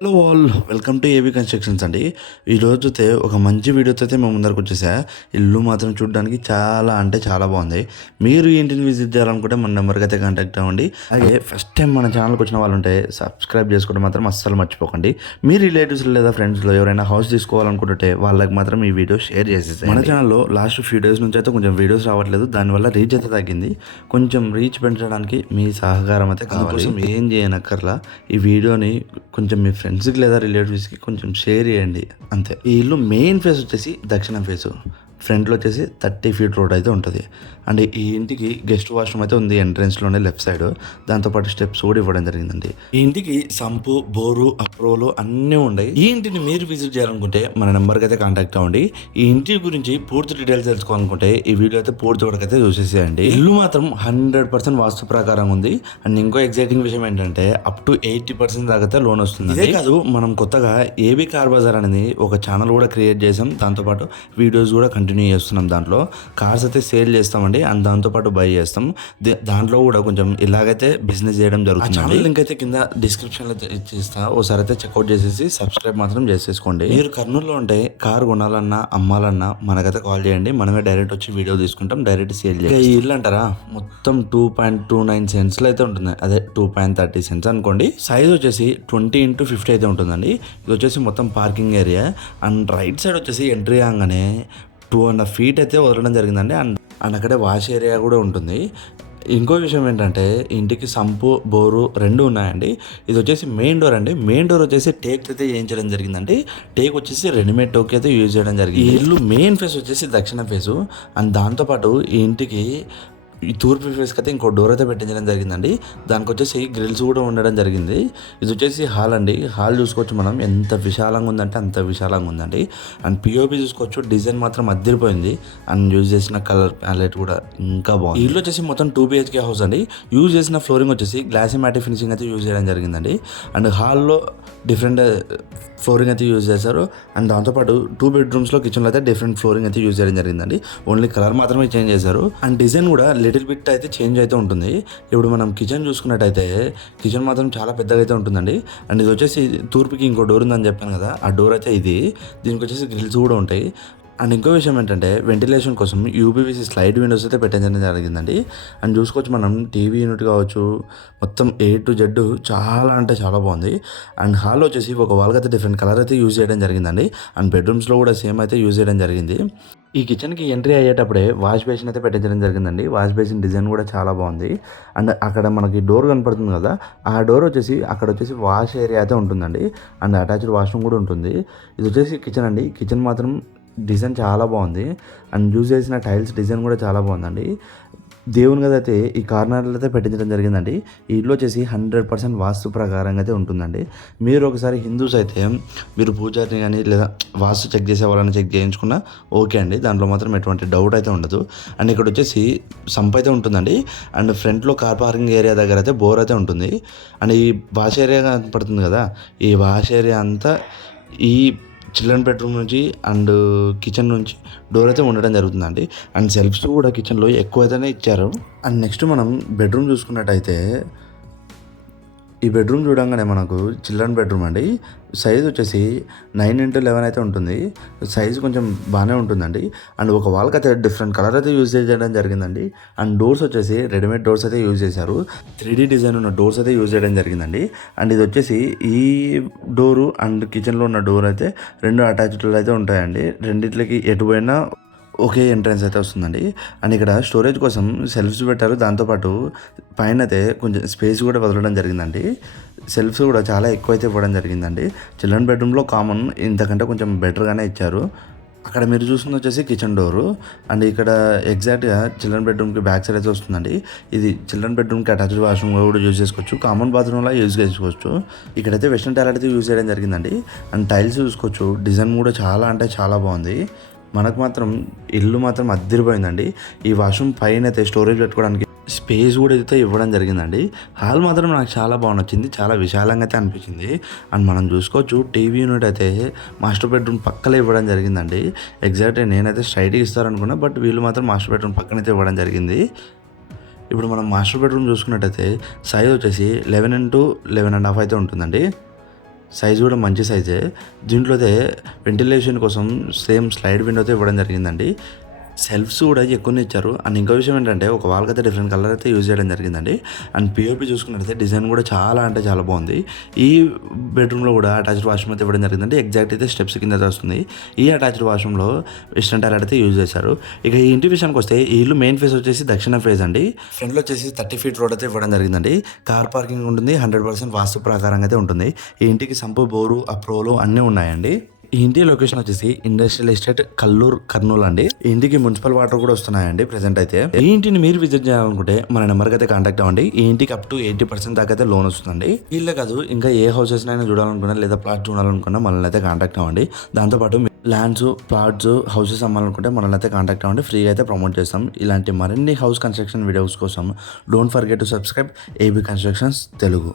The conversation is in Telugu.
Hello all welcome to AB constructions అండి. ఈరోజు అయితే ఒక మంచి వీడియోతో అయితే మేము ముందరకు వచ్చేసా. ఇల్లు మాత్రం చూడడానికి చాలా అంటే చాలా బాగుంది. మీరు ఈ ఇంటిని విజిట్ చేయాలనుకుంటే మన నెంబర్కి అయితే కాంటాక్ట్ అవ్వండి. అలాగే ఫస్ట్ టైం మన ఛానల్కి వచ్చిన వాళ్ళు ఉంటే సబ్స్క్రైబ్ చేసుకోవడం మాత్రం అస్సలు మర్చిపోకండి. మీ రిలేటివ్స్ లేదా ఫ్రెండ్స్లో ఎవరైనా హౌస్ తీసుకోవాలనుకుంటుంటే వాళ్ళకి మాత్రం ఈ వీడియో షేర్ చేసేసి మన ఛానల్లో లాస్ట్ ఫ్యూ డేస్ నుంచి అయితే కొంచెం వీడియోస్ రావట్లేదు. దానివల్ల రీచ్ అయితే తగ్గింది. కొంచెం రీచ్ పెంచడానికి మీ సహకారం అయితే కావాలి. ఏం చేయనక్కర్లా. ఈ వీడియోని కొంచెం మీ ఫ్రెండ్స్కి లేదా రిలేటివ్స్కి కొంచెం షేర్ చేయండి. అంతే. ఈ ఇల్లు మెయిన్ ఫేస్ వచ్చేసి దక్షిణ ఫేసు ఫ్రంట్లో వచ్చేసి థర్టీ ఫీట్ రోడ్ అయితే ఉంటుంది. అండ్ ఈ ఇంటికి గెస్ట్ వాష్రూమ్ అయితే ఉంది ఎంట్రన్స్లోనే లెఫ్ట్ సైడ్. దాంతోపాటు స్టెప్స్ కూడా ఇవ్వడం జరిగిందండి. ఈ ఇంటికి సంపు బోరు అప్రోలు అన్నీ ఉన్నాయి. ఈ ఇంటిని మీరు విజిట్ చేయాలనుకుంటే మన నెంబర్కి అయితే కాంటాక్ట్ అవ్వండి. ఈ ఇంటి గురించి పూర్తి డీటెయిల్స్ తెలుసుకోవాలనుకుంటే ఈ వీడియో అయితే పూర్తి వరకైతే చూసేసేయండి. ఇల్లు మాత్రం హండ్రెడ్ పర్సెంట్ వాస్తు ప్రకారం ఉంది. అండ్ ఇంకో ఎగ్జైటింగ్ విషయం ఏంటంటే అప్ టు ఎయిటీ పర్సెంట్ దాకా లోన్ వస్తుంది ఇదే కాదు మనం కొత్తగా ఏబీ కార్ బజార్ అనేది ఒక ఛానల్ కూడా క్రియేట్ చేసాం. దాంతోపాటు వీడియోస్ కూడా కంటిన్యూ చేస్తున్నాం దాంట్లో. కార్స్ అయితే సేల్ చేస్తామండి అండ్ దాంతోపాటు బై చేస్తాం. దాంట్లో కూడా కొంచెం ఇలాగైతే బిజినెస్ చేయడం జరుగుతుంది లింక్ అయితే కింద డిస్క్రిప్షన్లో ఇచ్చేస్తా. ఒకసారి అయితే చెక్అవుట్ చేసేసి సబ్స్క్రైబ్ మాత్రం చేసేసుకోండి. మీరు కర్నూలులో ఉంటే కార్ కొనాలన్నా అమ్మాలన్నా మనకైతే కాల్ చేయండి. మనమే డైరెక్ట్ వచ్చి వీడియో తీసుకుంటాం డైరెక్ట్ సేల్ చేయాలి ఈ ఇల్లు అంటారా? మొత్తం టూ పాయింట్ టూ నైన్ సెంట్స్లో అయితే ఉంటుంది. అదే టూ పాయింట్ థర్టీ సెంట్స్ అనుకోండి. సైజ్ వచ్చేసి ట్వంటీ ఇంటూ ఫిఫ్టీ అయితే ఉంటుందండి. ఇది వచ్చేసి మొత్తం parking area. And right side వచ్చేసి ఎంట్రీ కాగానే టూ అండ్ హాఫ్ ఫీట్ అయితే వదలడం జరిగిందండి. అండ్ అండ్ అక్కడే వాష్ ఏరియా కూడా ఉంటుంది. ఇంకో విషయం ఏంటంటే ఇంటికి సంపు బోరు రెండు ఉన్నాయండి. ఇది వచ్చేసి మెయిన్ డోర్ అండి. మెయిన్ డోర్ వచ్చేసి టేక్ అయితే చేయించడం జరిగిందండి. టేక్ వచ్చేసి రెడీమేడ్ టోక్ అయితే యూజ్ చేయడం జరిగింది. ఈ ఇల్లు మెయిన్ ఫేస్ వచ్చేసి దక్షిణ ఫేసు. అండ్ దాంతోపాటు ఈ ఇంటికి ఈ తూర్పు ఫేస్కి అయితే ఇంకో డోర్ అయితే పెట్టించడం జరిగిందండి. దానికి వచ్చేసి గ్రిల్స్ కూడా ఉండడం జరిగింది. ఇది వచ్చేసి హాల్ అండి. హాల్ చూసుకోవచ్చు మనం. ఎంత విశాలంగా ఉందంటే అంత విశాలంగా ఉందండి. అండ్ పిఓపి చూసుకోవచ్చు. డిజైన్ మాత్రం అద్దరిపోయింది. అండ్ యూజ్ చేసిన కలర్ ప్యాలెట్ కూడా ఇంకా బాగుంది. ఇల్లు వచ్చేసి మొత్తం టూ బిహెచ్కే హౌస్ అండి. యూజ్ చేసిన ఫ్లోరింగ్ వచ్చేసి గ్లాసీ మ్యాటి ఫినిషింగ్ అయితే యూజ్ చేయడం జరిగిందండి. అండ్ హాల్లో డిఫరెంట్ ఫ్లోరింగ్ అయితే యూజ్ చేశారు. అండ్ దాంతోపాటు టూ బెడ్రూమ్స్లో కిచెన్లో అయితే డిఫరెంట్ ఫ్లోరింగ్ అయితే యూజ్ చేయడం జరిగిందండి. ఓన్లీ కలర్ మాత్రమే చేంజ్ చేశారు. అండ్ డిజైన్ కూడా లిటిల్ బిట్ అయితే చేంజ్ అయితే ఉంటుంది. ఇప్పుడు మనం కిచెన్ చూసుకున్నట్టయితే కిచెన్ మాత్రం చాలా పెద్దగా అయితే ఉంటుందండి. అండ్ ఇది వచ్చేసి తూర్పుకి ఇంకో డోర్ ఉందని చెప్పాను కదా ఆ డోర్ అయితే ఇది. దీనికి వచ్చేసి గ్రిల్స్ కూడా ఉంటాయి. అండ్ ఇంకో విషయం ఏంటంటే వెంటిలేషన్ కోసం యూపీవీసీ స్లైడ్ విండోస్ అయితే పెట్టించడం జరిగిందండి. అండ్ చూసుకోవచ్చు మనం టీవీ యూనిట్ కావచ్చు మొత్తం ఏ టు జెడ్ చాలా అంటే చాలా బాగుంది. అండ్ హాల్ వచ్చేసి ఒక వాళ్ళకి అయితే డిఫరెంట్ కలర్ అయితే యూజ్ చేయడం జరిగిందండి. అండ్ బెడ్రూమ్స్లో కూడా సేమ్ అయితే యూజ్ చేయడం జరిగింది. ఈ కిచెన్కి ఎంట్రీ అయ్యేటప్పుడే వాష్ బేసిన్ అయితే పెట్టించడం జరిగిందండి. వాష్ బేసిన్ డిజైన్ కూడా చాలా బాగుంది. అండ్ అక్కడ మనకి డోర్ కనపడుతుంది కదా ఆ డోర్ వచ్చేసి అక్కడ వచ్చేసి వాష్ ఏరియా అయితే ఉంటుందండి. అండ్ అటాచ్డ్ వాష్రూమ్ కూడా ఉంటుంది. ఇది వచ్చేసి కిచెన్ అండి. కిచెన్ మాత్రం డిజైన్ చాలా బాగుంది. అండ్ యూజ్ చేసిన టైల్స్ డిజైన్ కూడా చాలా బాగుందండి. దేవుని గది అయితే ఈ కార్నర్లో అయితే పెట్టించడం జరిగిందండి. ఈ ఇల్లు వచ్చేసి హండ్రెడ్ పర్సెంట్ వాస్తు ప్రకారంగా అయితే ఉంటుందండి. మీరు ఒకసారి హిందూస్ అయితే మీరు పూజారిని కానీ లేదా వాస్తు చెక్ చేసే వాళ్ళని చెక్ చేయించుకున్నా ఓకే అండి. దాంట్లో మాత్రం ఎటువంటి డౌట్ అయితే ఉండదు. అండ్ ఇక్కడ వచ్చేసి సంప్ అయితే ఉంటుందండి. అండ్ ఫ్రంట్లో కార్ పార్కింగ్ ఏరియా దగ్గర అయితే బోర్ అయితే ఉంటుంది. అండ్ ఈ వాష్ ఏరియా కనపడుతుంది కదా. ఈ వాష్ ఏరియా అంతా ఈ చిల్డ్రన్ బెడ్రూమ్ నుంచి అండ్ కిచెన్ నుంచి డోర్ అయితే ఉండడం జరుగుతుందండి. అండ్ సెల్ఫ్స్ కూడా కిచెన్లో ఎక్కువ అయితేనే ఇచ్చారు. అండ్ నెక్స్ట్ మనం బెడ్రూమ్ చూసుకున్నట్టయితే ఈ బెడ్రూమ్ చూడంగానే మనకు చిల్డ్రన్ బెడ్రూమ్ అండి. సైజ్ వచ్చేసి నైన్ ఇంటూ లెవెన్ అయితే ఉంటుంది. సైజ్ కొంచెం బాగానే ఉంటుందండి. అండ్ ఒక వాల్కి అయితే డిఫరెంట్ కలర్ అయితే యూజ్ చేయడం జరిగిందండి. అండ్ డోర్స్ వచ్చేసి రెడీమేడ్ డోర్స్ అయితే యూజ్ చేశారు. త్రీ డిజైన్ ఉన్న డోర్స్ అయితే యూజ్ చేయడం జరిగిందండి. అండ్ ఇది వచ్చేసి ఈ డోరు అండ్ కిచెన్లో ఉన్న డోర్ అయితే రెండు అటాచ్డ్లు అయితే ఉంటాయండి. రెండిట్లకి ఎటు పోయినా ఒకే ఎంట్రన్స్ అయితే వస్తుందండి. అండ్ ఇక్కడ స్టోరేజ్ కోసం సెల్ఫ్స్ పెట్టారు. దాంతోపాటు పైన అయితే కొంచెం స్పేస్ కూడా వదలడం జరిగిందండి. సెల్ఫ్స్ కూడా చాలా ఎక్కువ అయితే ఇవ్వడం జరిగిందండి. చిల్డ్రన్ బెడ్రూమ్లో కామన్ ఇంతకంటే కొంచెం బెటర్గానే ఇచ్చారు. అక్కడ మీరు చూస్తుంది వచ్చేసి కిచెన్ డోరు. అండ్ ఇక్కడ ఎగ్జాక్ట్గా చిల్డ్రన్ బెడ్రూమ్కి బ్యాక్ సైడ్ అయితే వస్తుందండి. ఇది చిల్డ్రన్ బెడ్రూమ్కి అటాచ్డ్ వాష్రూమ్ కూడా యూజ్ చేసుకోవచ్చు. కామన్ బాత్రూమ్లా యూజ్ చేసుకోవచ్చు. ఇక్కడైతే వెస్ట్రన్ టాయిలెట్ అయితే యూజ్ చేయడం జరిగిందండి. అండ్ టైల్స్ చూసుకోవచ్చు. డిజైన్ కూడా చాలా అంటే చాలా బాగుంది. మనకు మాత్రం ఇల్లు మాత్రం అద్దరిపోయిందండి. ఈ వాష్రూమ్ పైన అయితే స్టోరేజ్ పెట్టుకోవడానికి స్పేస్ కూడా అయితే ఇవ్వడం జరిగిందండి. హాల్ మాత్రం నాకు చాలా బాగా నచ్చింది చాలా విశాలంగా అయితే అనిపించింది. అండ్ మనం చూసుకోవచ్చు టీవీ యూనిట్ అయితే మాస్టర్ బెడ్రూమ్ పక్కనే ఇవ్వడం జరిగిందండి. ఎగ్జాక్ట్ నేనైతే స్ట్రైట్గా ఇస్తారనుకున్నా బట్ వీళ్ళు మాత్రం మాస్టర్ బెడ్రూమ్ పక్కనైతే ఇవ్వడం జరిగింది. ఇప్పుడు మనం మాస్టర్ బెడ్రూమ్ చూసుకున్నట్టయితే సైజ్ వచ్చేసి eleven into eleven and half అయితే ఉంటుందండి. సైజు కూడా మంచి సైజే. దీంట్లోదే వెంటిలేషన్ కోసం సేమ్ స్లైడ్ విండోతో అయితే ఇవ్వడం జరిగిందండి. సెల్ఫ్స్ కూడా ఎక్కువనే ఇచ్చారు. అండ్ ఇంకో విషయం ఏంటంటే ఒక వాళ్ళకి అయితే డిఫరెంట్ కలర్ అయితే యూజ్ చేయడం జరిగిందండి. అండ్ పిఓపి చూసుకున్నట్లయితే డిజైన్ కూడా చాలా అంటే చాలా బాగుంది. ఈ బెడ్రూమ్లో కూడా అటాచ్డ్ వాష్రూమ్ అయితే ఇవ్వడం జరిగిందంటే ఎగ్జాక్ట్ అయితే స్టెప్స్ కింద వస్తుంది. ఈ అటాచ్డ్ వాష్రూమ్లో వెస్టర్న్ టాయిలెట్ అయితే యూజ్ చేశారు. ఇక ఈ ఇంటి విషయానికి వస్తే ఈ ఇల్లు మెయిన్ ఫేస్ వచ్చేసి దక్షిణ ఫేజ్ అండి. ఫ్రంట్లో వచ్చేసి థర్టీ ఫీట్ రోడ్ అయితే ఇవ్వడం జరిగిందండి. కార్ పార్కింగ్ ఉంటుంది. హండ్రెడ్ పర్సెంట్ వాస్తు ప్రకారంగా అయితే ఉంటుంది. ఈ ఇంటికి సంపు బోరు అప్రోలు అన్నీ ఉన్నాయండి. ఇంటి లొకేషన్ వచ్చేసి ఇండస్ట్రియల్ ఎస్టేట్ కల్లూరు కర్నూలు అండి. ఇంటికి మున్సిపల్ వాటర్ కూడా వస్తున్నాయండి ప్రెసెంట్ అయితే. ఈ ఇంటిని మీరు విజిట్ చేయాలనుకుంటే మన నెంబర్ అయితే కాంటాక్ట్ అవ్వండి. ఈ ఇంటికి అప్ టు ఎయిటీ పర్సెంట్ దాకా అయితే లోన్ వస్తుందండి. వీళ్ళే కాదు ఇంకా ఏ హౌసెస్ అయినా చూడాలనుకున్నా లేదా ప్లాట్ చూడాలనుకున్నా మనల్ని అయితే కాంటాక్ట్ అవ్వండి. దాంతోపాటు ల్యాండ్స్ ప్లాట్స్ హౌసెస్ అమ్మాలనుకుంటే మనల్ని అయితే కాంటాక్ట్ అవ్వండి. ఫ్రీగా అయితే ప్రమోట్ చేస్తాం. ఇలాంటి మరిన్ని హౌస్ కన్స్ట్రక్షన్ వీడియోస్ కోసం don't forget to subscribe AB constructions Telugu